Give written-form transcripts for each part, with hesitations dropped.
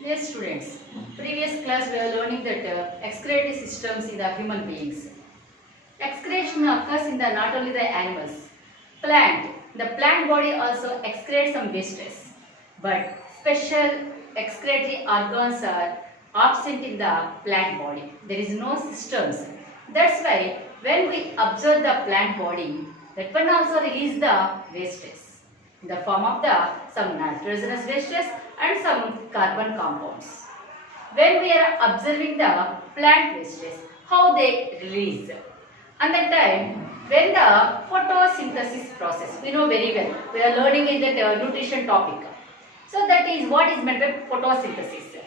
Dear students, previous class we are learning that excretory systems in the human beings. Excretion occurs in the not only the animals, plant. The plant body also excretes some wastes, but special excretory organs are absent in the plant body. There is no systems. That's why when we observe the plant body, that one also release the wastes in the form of the some nitrogenous wastes and some carbon compounds. When we are observing the plant wastes, how they release. And that time, when the photosynthesis process, we know very well, we are learning in the nutrition topic. So that is what is meant by photosynthesis.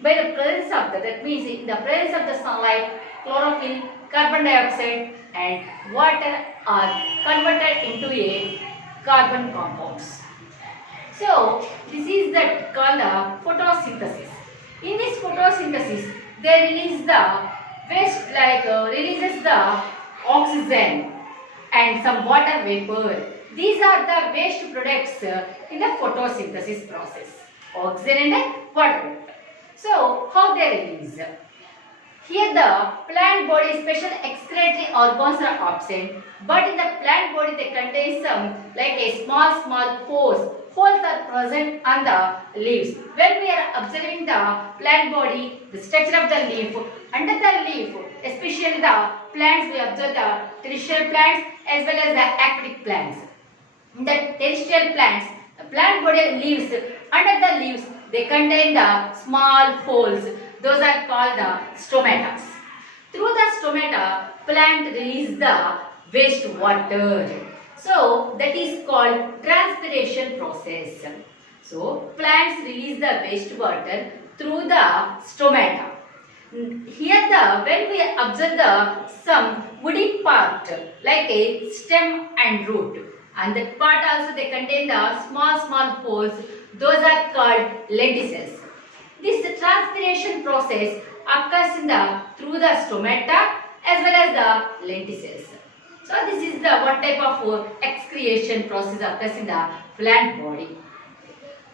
By the presence of that means in the presence of the sunlight, chlorophyll, carbon dioxide and water are converted into a carbon compounds. So this is that called photosynthesis. In this photosynthesis, they release the waste releases the oxygen and some water vapor. These are the waste products in the photosynthesis process. Oxygen and water vapor. So how they release? Here the plant body special excretory organs are absent, but in the plant body they contain some like a small pores. Holes are present on the leaves. When we are observing the plant body, the structure of the leaf, under the leaf, especially the plants, we observe the terrestrial plants as well as the aquatic plants. In the terrestrial plants, the plant body leaves, under the leaves, they contain the small holes. Those are called the stomata. Through the stomata, plant release the waste water. So that is called transpiration process. So plants release the waste water through the stomata. Here when we observe the some woody part like a stem and root, and that part also they contain the small holes. Those are called lenticels. This transpiration process occurs in the through the stomata as well as the lenticels. So this is the one type of excretion process occurs in the plant body.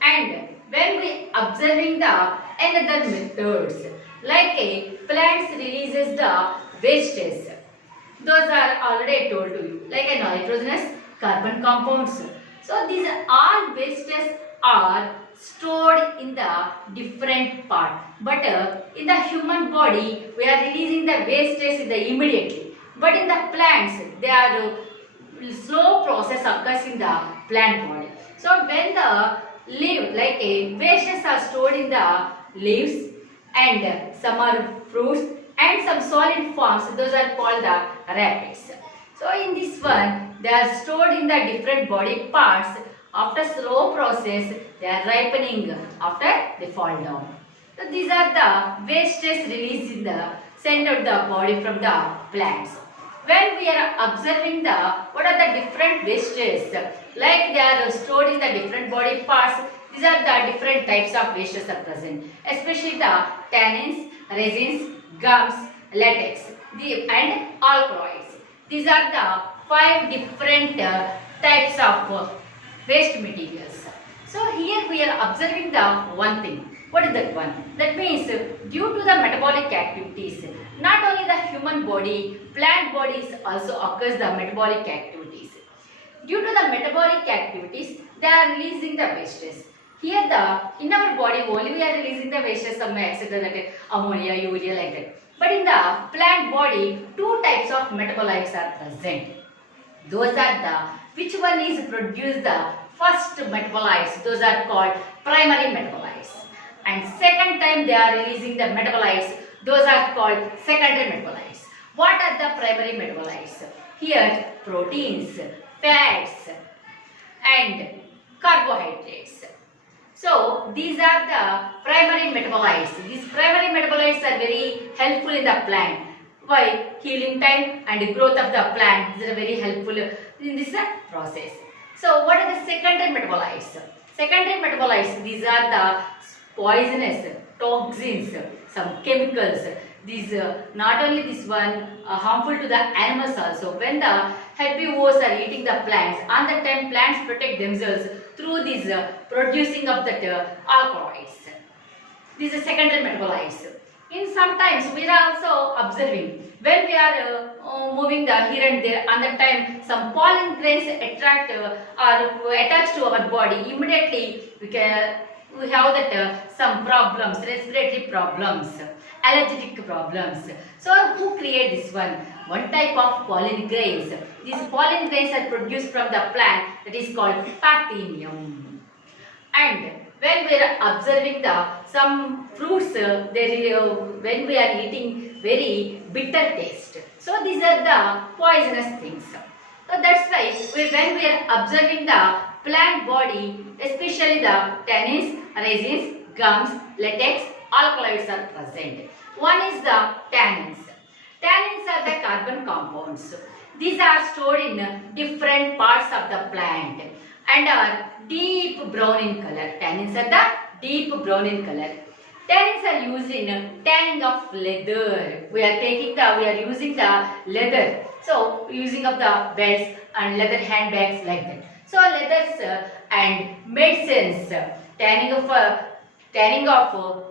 And when we observing the another methods like a plants releases the wastes. Those are already told to you like a nitrogenous carbon compounds. So these all wastes are stored in the different part, but in the human body we are releasing the wastes in the immediately, but in the plants they are slow process occurs in the plant body. So when the leaf like a wastes are stored in the leaves and some are fruits and some solid forms, those are called the rapids. So in this one they are stored in the different body parts. After slow process, they are ripening after they fall down. So these are the wastes released in the center of the body from the plants. When we are observing the what are the different wastes, like they are stored in the different body parts, these are the different types of wastes are present, especially the tannins, resins, gums, latex, and alkaloids. These are the 5 different types of waste materials. So here we are observing the one thing. What is that one? That means due to the metabolic activities, not only the human body, plant bodies also occurs the metabolic activities. Due to the metabolic activities, they are releasing the wastes. Here in our body only we are releasing the wastes, some etc. like ammonia, urea like that. But in the plant body, 2 types of metabolites are present. Those are the which one is produced the first metabolites, those are called primary metabolites, and second time they are releasing the metabolites, those are called secondary metabolites. What are the primary metabolites? Here proteins, fats and carbohydrates. So these are the primary metabolites. These primary metabolites are very helpful in the plant. Why? Healing time and growth of the plant. These are very helpful in this process. So what are the secondary metabolites? Secondary metabolites, these are the poisonous, toxins, some chemicals. These not only this one harmful to the animals also. When the herbivores are eating the plants, on the time plants protect themselves through this producing of that alkaloids. These are secondary metabolites. In sometimes we are also observing when we are moving the here and there, and that time some pollen grains attract or attach to our body. Immediately we have that some problems, respiratory problems, allergic problems. So who create this one? One type of pollen grains. These pollen grains are produced from the plant that is called pathenium. And when we are observing the some fruits, when we are eating very bitter taste. So these are the poisonous things. So that's why when we are observing the plant body, especially the tannins, resins, gums, latex, alkaloids are present. One is the tannins. Tannins are the carbon compounds. These are stored in different parts of the plant and are deep brown in color. Tannins are the deep brown in color. Tannins are used in tanning of leather. We are using the leather. So using of the belts and leather handbags like that. So leathers and medicines, tanning of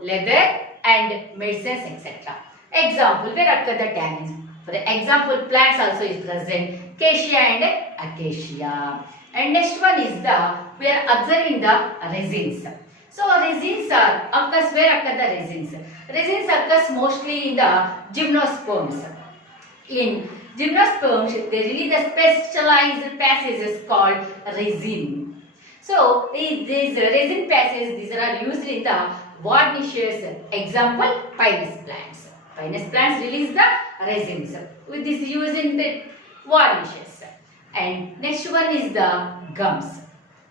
leather and medicines, etc. Example, where occur the tannins. For example, plants also is present, cassia and acacia. And next one is we are observing the resins. So resins occurs, where occur the resins? Resins occurs mostly in the gymnosperms. In gymnosperms, they release the specialized passages called resin. So these resin passages, these are used in the varnishes. Example, pinus plants. Pinus plants release the resins. With this used in the varnishes. And next one is the gums.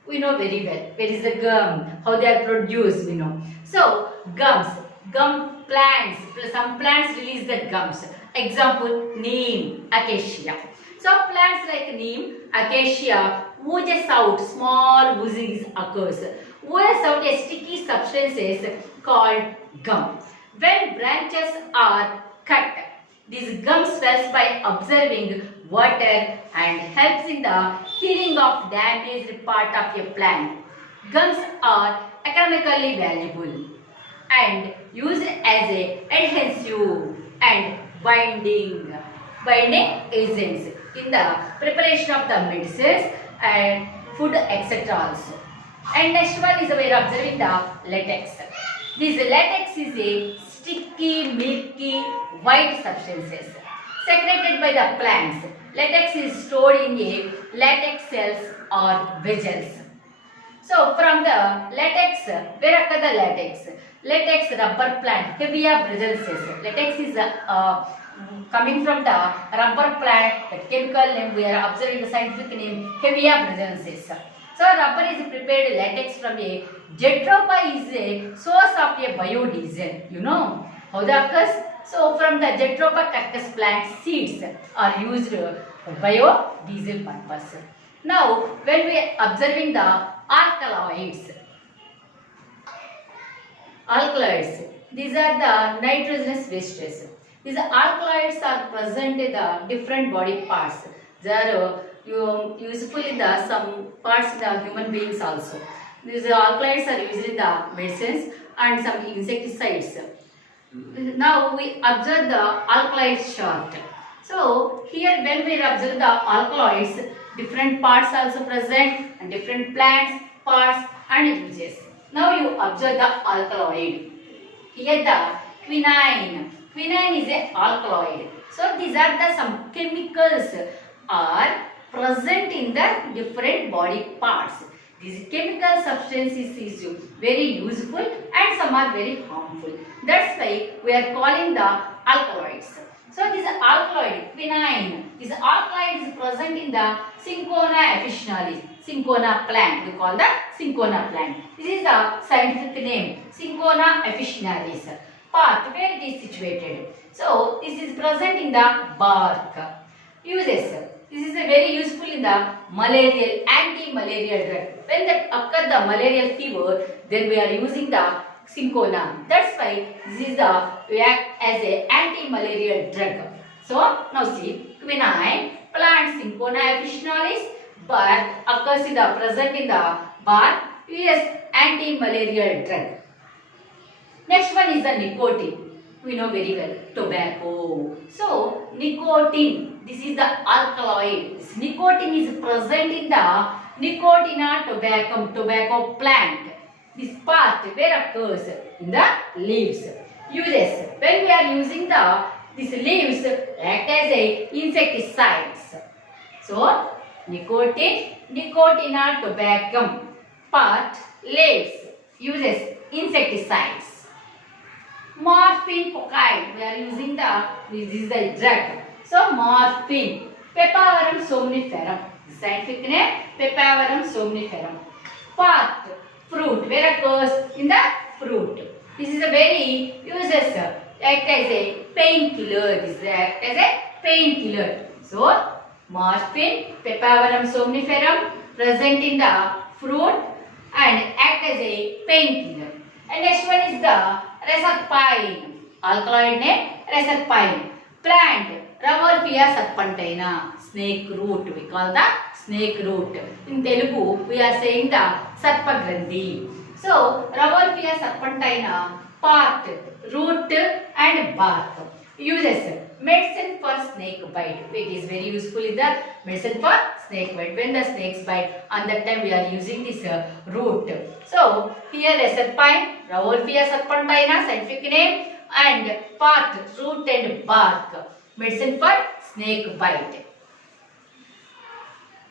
We know very well where is the gum, how they are produced, we know. So gum plants, some plants release the gums. Example, neem, acacia. So plants like neem, acacia oozes out, small oozings occurs. Oozes out a sticky substances called gum. When branches are cut, these gum swells by absorbing water and helps in the healing of damaged part of a plant. Gums are economically valuable and used as a adhesive and binding agents in the preparation of the medicines and food, etc. also. And next one is we are observing the latex. This latex is a sticky, milky, white substances secreted by the plants. Latex is stored in a latex cells or vessels. So from the latex, where occur the latex? Latex rubber plant, Hevia braziliensis. Latex is coming from the rubber plant. The chemical name we are observing the scientific name Hevia braziliensis. So rubber is prepared latex from a jatropha is a source of a biodiesel. You know how that occurs? So from the Jatropha cactus plant, seeds are used for biodiesel purpose. Now when we are observing the alkaloids, these are the nitrogenous wastes. These alkaloids are present in the different body parts. They are useful in the some parts of the human beings also. These alkaloids are used in the medicines and some insecticides. Now we observe the alkaloids chart. So here when we observe the alkaloids, different parts also present and different plants, parts and uses. Now you observe the alkaloid. Here the quinine. Quinine is a alkaloid. So these are the some chemicals are present in the different body parts. These chemical substances is very useful and some are very harmful. That's why we are calling the alkaloids. So this alkaloid, quinine, this alkaloid is present in the Cinchona officinalis, Cinchona plant. We call the Cinchona plant. This is the scientific name, Cinchona officinalis. Part where it is situated. So this is present in the bark. Uses. This is a very useful in the malarial, anti-malarial drug. When that occur the malarial fever, then we are using the cinchona. That's why this is the act as a anti-malarial drug. So now see, quinine, plant Cinchona officinalis, but occurs in the present in the bark, is anti-malarial drug. Next one is the nicotine. We know very well, tobacco. So, nicotine, this is the alkaloid. This nicotine is present in the Nicotina tabacum, tobacco plant. This part where occurs in the leaves. Uses, when we are using these leaves act as a insecticides. So, nicotine, Nicotina tabacum, part, leaves, uses insecticides. Morphine cocaine, we are using this is the drug. So, morphine, Papaverum somniferum, scientific name, Papaverum somniferum. Part, fruit, where occurs in the fruit. This is a very uses act as a painkiller. This act as a painkiller. So, morphine, Papaverum somniferum, present in the fruit and act as a painkiller. And next one is the reserpine. Alkaloid name reserpine. Plant Ravolpia serpentina. Snake root. We call the snake root. In Telugu, we are saying the sarpagrandhi. So, Ravolpia serpentina, part, root and bark. Uses medicine for snake bite. It is very useful in the medicine for snake bite. When the snakes bite, on that time we are using this root. So, here reserpine, Ravolpia serpentina, scientific name, and part, root and bark. Medicine for snake bite.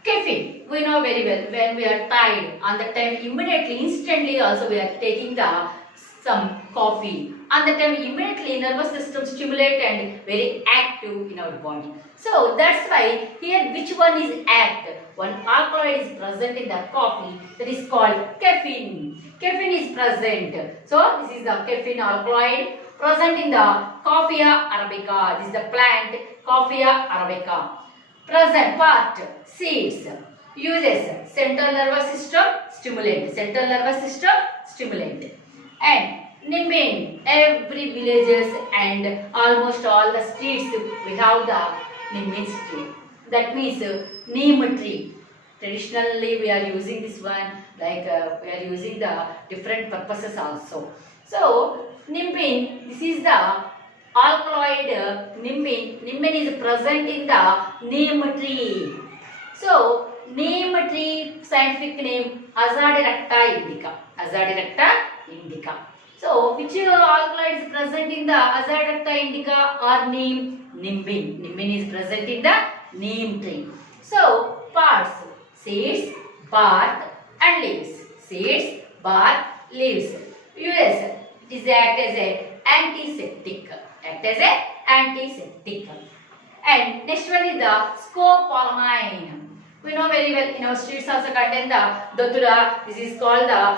Caffeine, we know very well, when we are tired, on the time immediately, instantly also we are taking some coffee. On the time immediately nervous system stimulate and very active in our body. So that's why here which one is act? One alkaloid is present in the coffee, that is called caffeine. Caffeine is present. So this is the caffeine alkaloid present in the Coffea arabica. This is the plant Coffea arabica. Present part, seeds, uses central nervous system stimulant, central nervous system stimulant. And nimbin, every villages and almost all the streets we have the nimbin tree. That means neem tree. Traditionally we are using this one, like we are using the different purposes also. So nimbin, this is the alkaloid nimbin. Nimbin is present in the neem tree. So neem tree scientific name Azadirachta indica. Azadirachta indica. So which alkaloid is present in the Azadirachta indica or neem? Nimbin. Nimbin is present in the neem tree. So parts, seeds, bark and leaves. Seeds, bark, leaves. Uses, it is act as a antiseptic. Act as a antiseptic. And next one is the scopolamine. We know very well in our streets also contain the datura. This is called the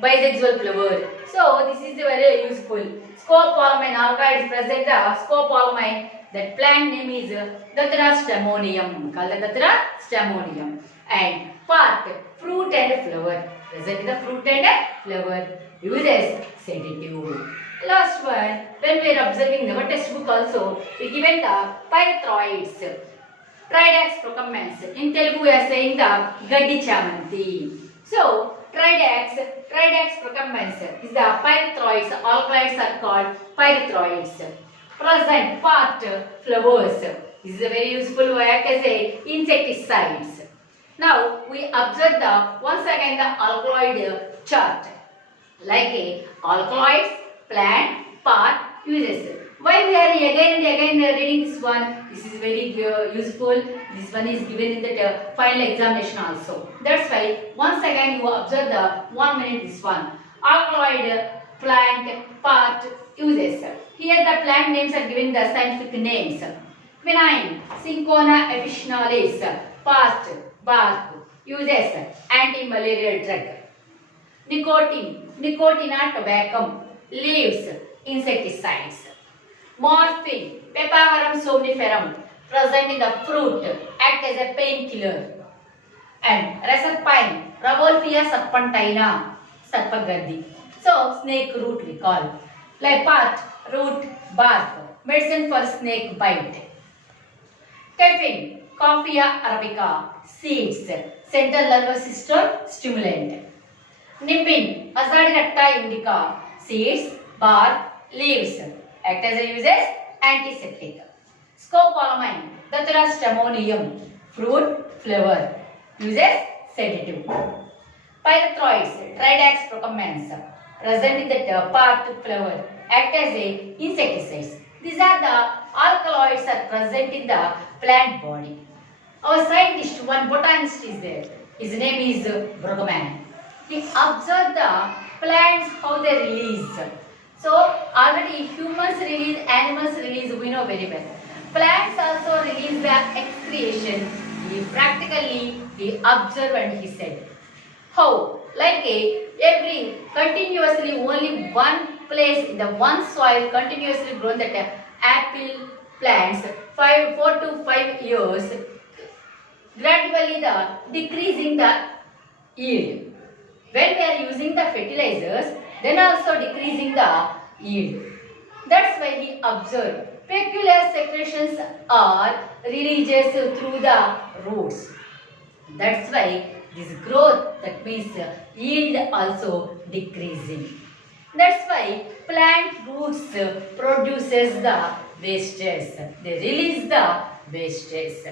bisexual flower. So this is very useful. Scopolamine alkaloid is present the scopolamine. That plant name is Datura stamonium. Called the Datura stamonium. And part, fruit and flower. Present in the fruit and flower. Uses sedative. Last one, when we are observing our textbook also, we given the pyrethroids, Tridax procumbens. In Telugu we are saying the Gaddi Chamanti. So, Tridax procumbens is the pyrethroids. Alkaloids are called pyrethroids. Present part, flowers. This is a very useful act as a insecticides. Now, we observe once again the alkaloid chart. Like a alkaloids, plant, part, uses. Why we are again and again reading this one? This is very useful. This one is given in the final examination also. That's why once again you observe the 1 minute this one. Alkaloid, plant, part, uses. Here the plant names are given the scientific names. Quinine, Cinchona officinalis, part, bark, uses, anti-malarial drug. Nicotine, Nicotina tabacum, leaves, insecticides. Morphine, Papaverum somniferum, present in the fruit, act as a painkiller. And reserpine, Ravolpia serpentina, sarpagaddi. So, snake root we call. Like part, root, bark, medicine for snake bite. Caffeine, Coffea arabica, seeds, central nervous system stimulant. Nimbin, Azadirachta indica, seeds, bark, leaves. Act as a uses antiseptic. Scopolamine, Datura stramonium, fruit, flower. Uses sedative. Pyrethroids, Tridax procamens, present in the part flower, act as a insecticides. These are the alkaloids are present in the plant body. Our scientist, one botanist is there. His name is Brugman. He observed the plants how they release. So already humans release, animals release, we know very well. Plants also release the excretion. He observed and he said. How? Like every continuously only one place in the one soil continuously grown that apple plants 4 to 5 years gradually the decreasing the yield. When we are using the fertilizers, then also decreasing the yield. That's why he observed peculiar secretions are released through the roots. That's why this growth, that means yield also decreasing. That's why plant roots produces the wastes. They release the wastes.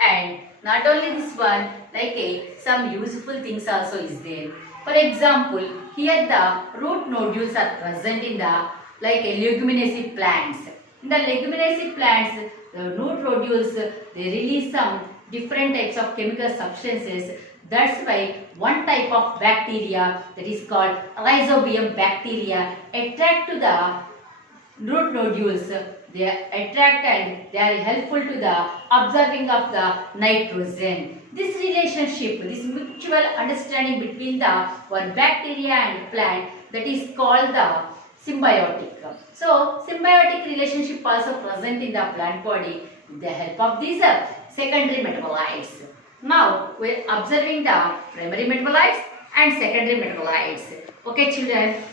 And not only this one, like some useful things also is there. For example, here the root nodules are present in the like leguminaceous plants. In the leguminaceous plants, the root nodules they release some different types of chemical substances. That's why one type of bacteria that is called rhizobium bacteria attract to the root nodules. They attract and they are helpful to the absorbing of the nitrogen. This relationship, this mutual understanding between the one bacteria and plant, that is called the symbiotic. So symbiotic relationship also present in the plant body with the help of these secondary metabolites. Now we are observing the primary metabolites and secondary metabolites. Okay children.